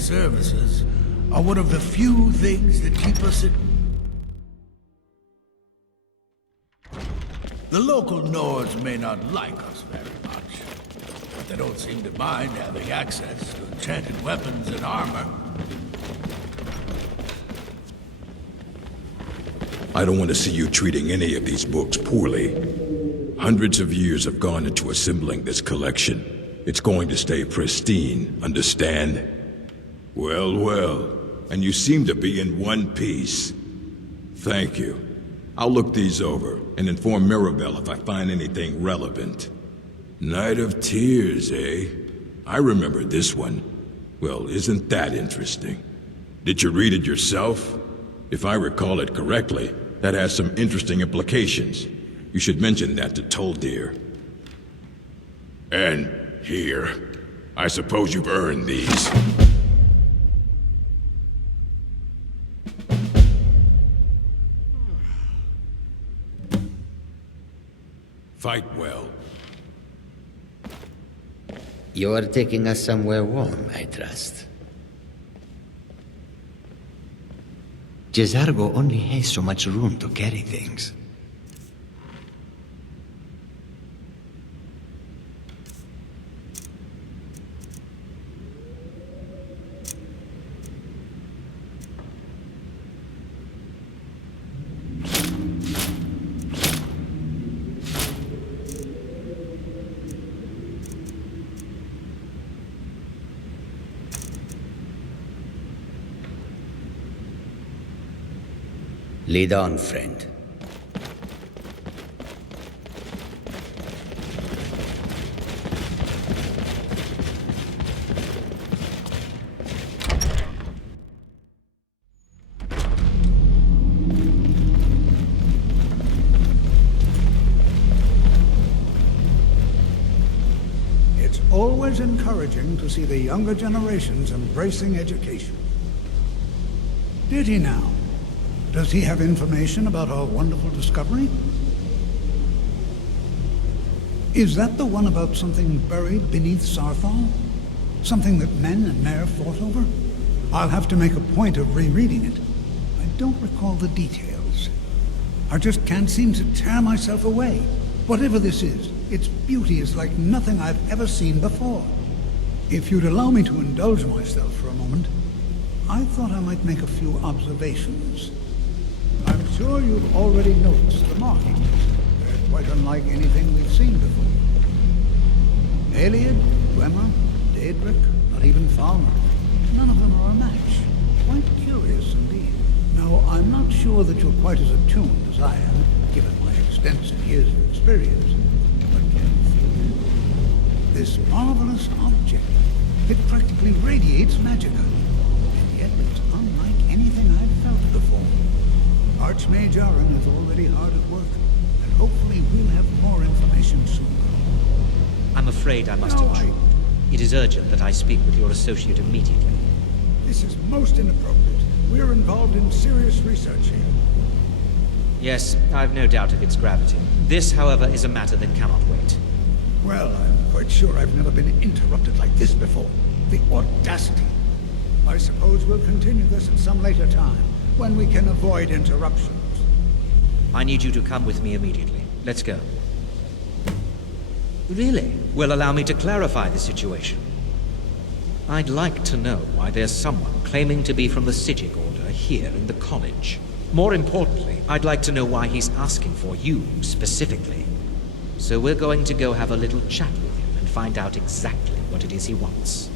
services are one of the few things that keep us at... The local Nords may not like us very much, but they don't seem to mind having access to enchanted weapons and armor. I don't want to see you treating any of these books poorly. Hundreds of years have gone into assembling this collection. It's going to stay pristine, understand? Well, well, and you seem to be in one piece. Thank you. I'll look these over and inform Mirabelle if I find anything relevant. Night of Tears, eh? I remember this one. Well, isn't that interesting? Did you read it yourself? If I recall it correctly, that has some interesting implications. You should mention that to Toldir. And here, I suppose you've earned these. Fight well. You're taking us somewhere warm, I trust. Jezargo only has so much room to carry things. Lead on, friend. It's always encouraging to see the younger generations embracing education. Did he now? Does he have information about our wonderful discovery? Is that the one about something buried beneath Sarthal? Something that men and Mare fought over? I'll have to make a point of rereading it. I don't recall the details. I just can't seem to tear myself away. Whatever this is, its beauty is like nothing I've ever seen before. If you'd allow me to indulge myself for a moment, I thought I might make a few observations. I'm sure you've already noticed the markings. They're quite unlike anything we've seen before. Aliad, Dwemer, Daedric, not even Falmer. None of them are a match. Quite curious indeed. Now, I'm not sure that you're quite as attuned as I am, given my extensive years of experience. But can you feel it? This marvelous object, it practically radiates magicka. And yet it's unlike anything I've felt before. Archmage Aaron is already hard at work, and hopefully we'll have more information soon. I'm afraid I must intrude. It is urgent that I speak with your associate immediately. This is most inappropriate. We're involved in serious research here. Yes, I've no doubt of its gravity. This, however, is a matter that cannot wait. Well, I'm quite sure I've never been interrupted like this before. The audacity. I suppose we'll continue this at some later time, when we can avoid interruptions. I need you to come with me immediately. Let's go. Really? Well, allow me to clarify the situation. I'd like to know why there's someone claiming to be from the Psijic Order here in the college. More importantly, I'd like to know why he's asking for you specifically. So we're going to go have a little chat with him and find out exactly what it is he wants.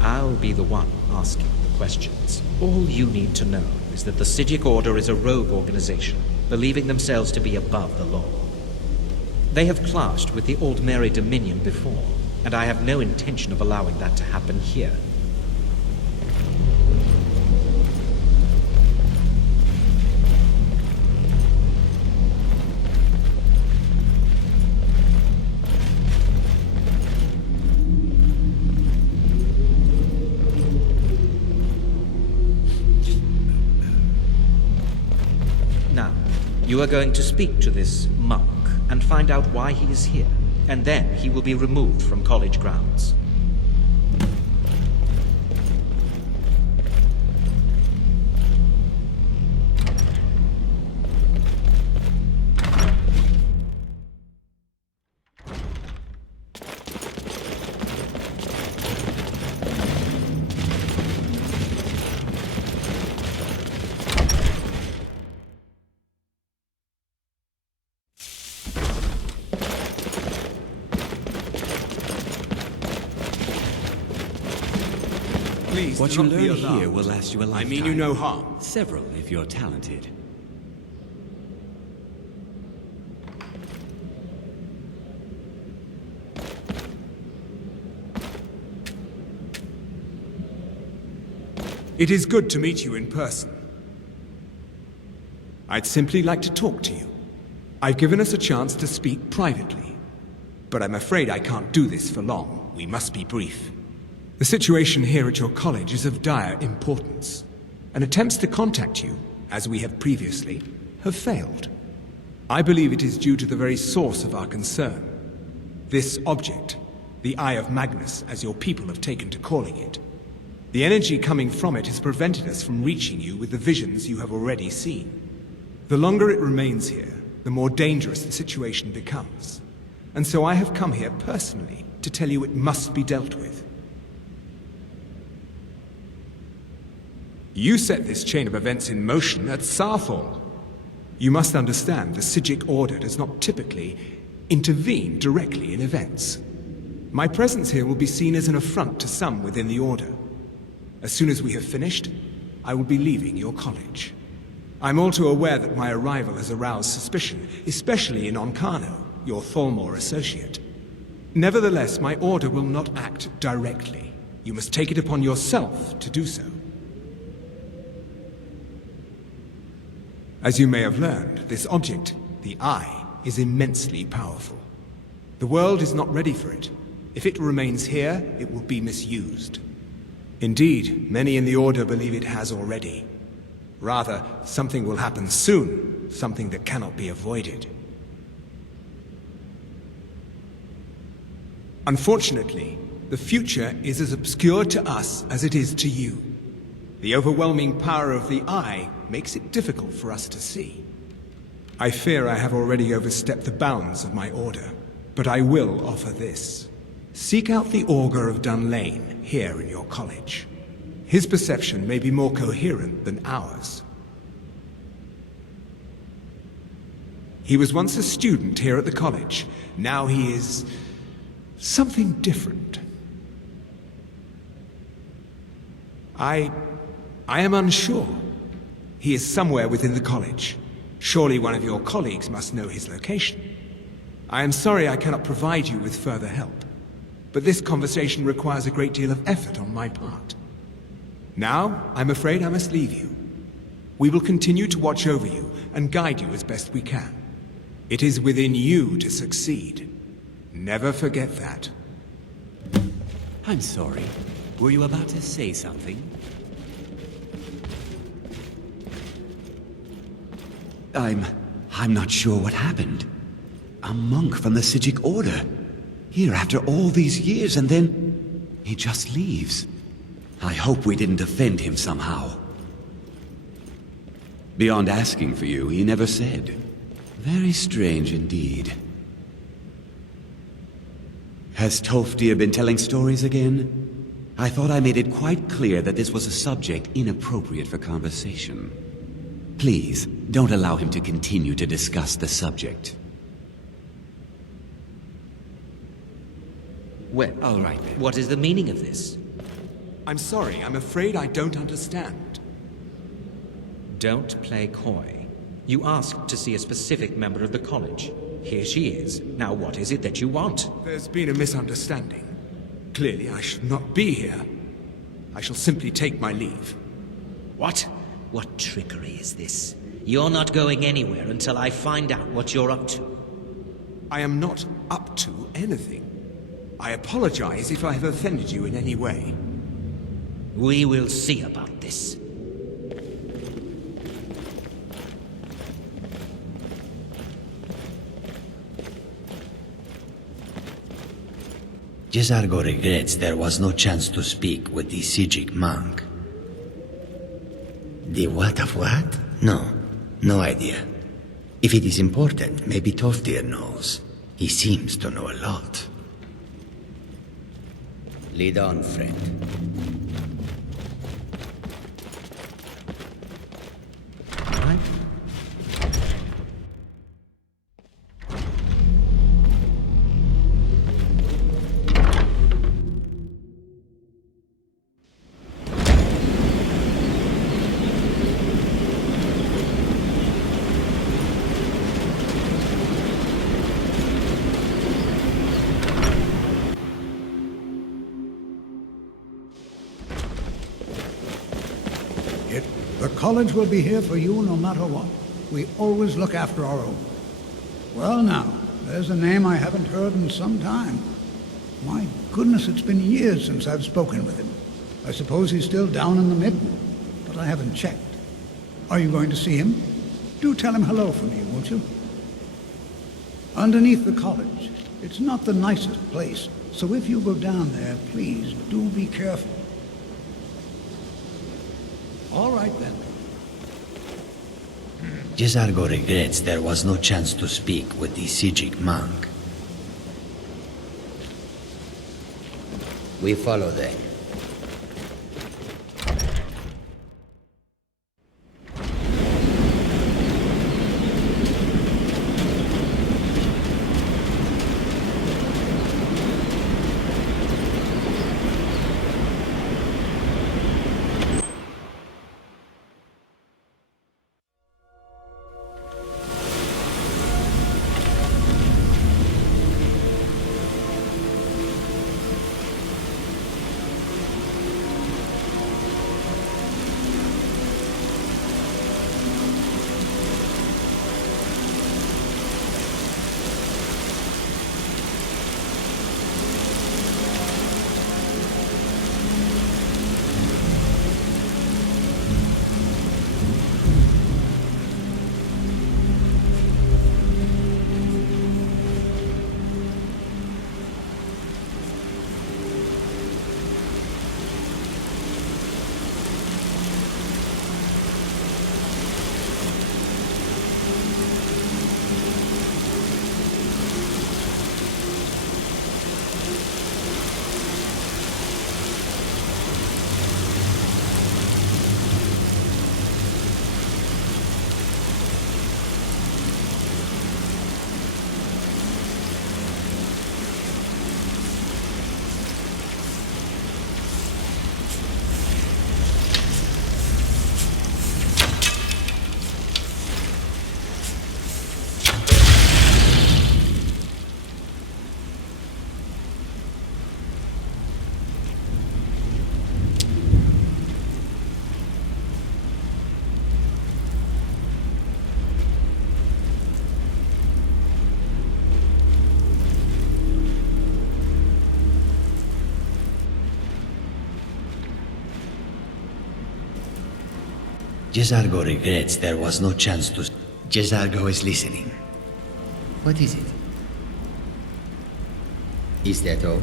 I'll be the one asking the questions. All you need to know is that the Psijic Order is a rogue organization, believing themselves to be above the law. They have clashed with the Old Mary Dominion before, and I have no intention of allowing that to happen here. You are going to speak to this monk and find out why he is here. and then he will be removed from college grounds. Please, What do you not be learn alarmed. here will last you a lifetime. I mean you no harm. Several, if you're talented. It is good to meet you in person. I'd simply like to talk to you. I've given us a chance to speak privately, but I'm afraid I can't do this for long. We must be brief. The situation here at your college is of dire importance, and attempts to contact you, as we have previously, have failed. I believe it is due to the very source of our concern. This object, the Eye of Magnus, as your people have taken to calling it. The energy coming from it has prevented us from reaching you with the visions you have already seen. The longer it remains here, the more dangerous the situation becomes. And so I have come here personally to tell you it must be dealt with. You set this chain of events in motion at Sarthal. You must understand the Psijic Order does not typically intervene directly in events. My presence here will be seen as an affront to some within the Order. As soon as we have finished, I will be leaving your college. I'm all too aware that my arrival has aroused suspicion, especially in Onkano, your Thalmor associate. Nevertheless, my order will not act directly. You must take it upon yourself to do so. As you may have learned, this object, the Eye, is immensely powerful. The world is not ready for it. If it remains here, it will be misused. Indeed, many in the Order believe it has already. Rather, something will happen soon, something that cannot be avoided. Unfortunately, the future is as obscure to us as it is to you. The overwhelming power of the Eye makes it difficult for us to see. I fear I have already overstepped the bounds of my order, but I will offer this. Seek out the Augur of Dunlane here in your college. His perception may be more coherent than ours. He was once a student here at the college. Now he is something different. I am unsure. He is somewhere within the college. Surely one of your colleagues must know his location. I am sorry I cannot provide you with further help, but this conversation requires a great deal of effort on my part. Now, I'm afraid I must leave you. We will continue to watch over you and guide you as best we can. It is within you to succeed. Never forget that. I'm sorry. Were you about to say something? I'm not sure what happened. A monk from the Psijic Order. Here after all these years, and then he just leaves. I hope we didn't offend him somehow. Beyond asking for you, he never said. Very strange indeed. Has Toftir been telling stories again? I thought I made it quite clear that this was a subject inappropriate for conversation. Please, don't allow him to continue to discuss the subject. Well, All right then. what is the meaning of this? I'm sorry, I'm afraid I don't understand. Don't play coy. You asked to see a specific member of the college. Here she is. Now what is it that you want? There's been a misunderstanding. Clearly, I should not be here. I shall simply take my leave. What? What trickery is this? You're not going anywhere until I find out what you're up to. I am not up to anything. I apologize if I have offended you in any way. We will see about this. Jesargo regrets there was no chance to speak with the Sijic monk. The what of what? No idea. If it is important, maybe Toftir knows. He seems to know a lot. Lead on, friend. Right? The college will be here for you no matter what. We always look after our own. Well now, there's a name I haven't heard in some time. My goodness, it's been years since I've spoken with him. I suppose he's still down in the Midden, but I haven't checked. Are you going to see him? Do tell him hello for me, won't you? Underneath the college. It's not the nicest place, so if you go down there, please do be careful. All right then. Jesargo regrets there was no chance to speak with the Sijic monk. We follow them. Jesargo regrets there was no chance to... Jesargo is listening. What is it? Is that all?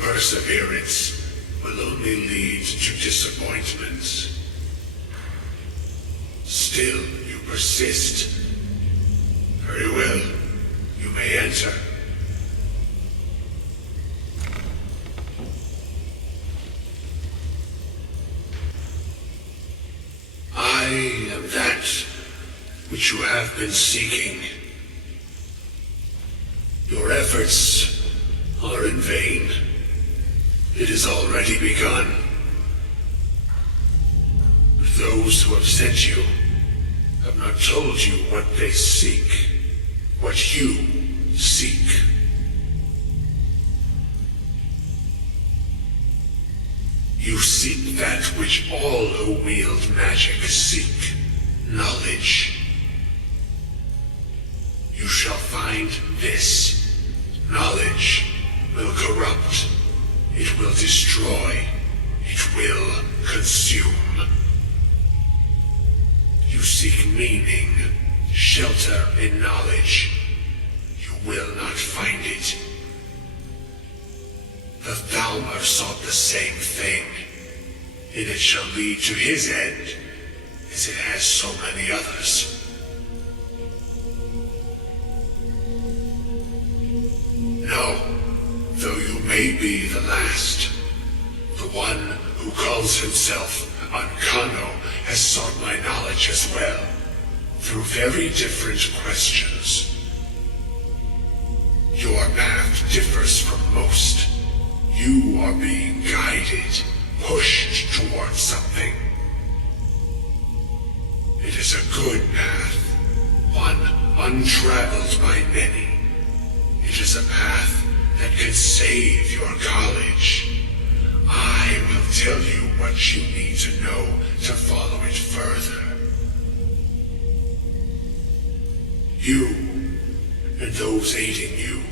perseverance will only lead to disappointments. Still, you persist. Very well. You may enter. I am that which you have been seeking. Your efforts are in vain. It has already begun. Those who have sent you have not told you what they seek, what you seek. You seek that which all who wield magic seek, knowledge. You shall find this. Knowledge will corrupt. It will destroy. It will consume. You seek meaning, shelter in knowledge. You will not find it. The Thalmor sought the same thing, and it shall lead to his end, as it has so many others. No, though you may be the last, the one who calls himself Ankano has sought my knowledge as well, through very different questions. Your path differs from most. You are being guided, pushed towards something. It is a good path, one untraveled by many. It is a path that can save your college. I will tell you what you need to know to follow it further. You, and those aiding you,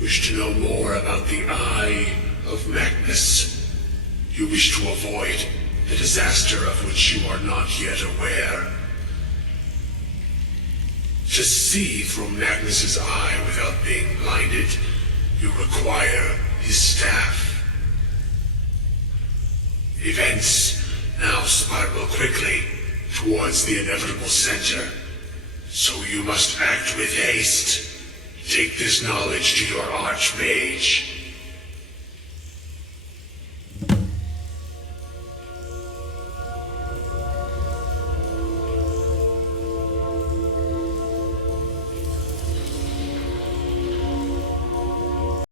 wish to know more about the Eye of Magnus. You wish to avoid the disaster of which you are not yet aware. To see through Magnus's eye without being blinded, you require his staff. Events now spiral quickly towards the inevitable center, so you must act with haste. Take this knowledge to your Archmage.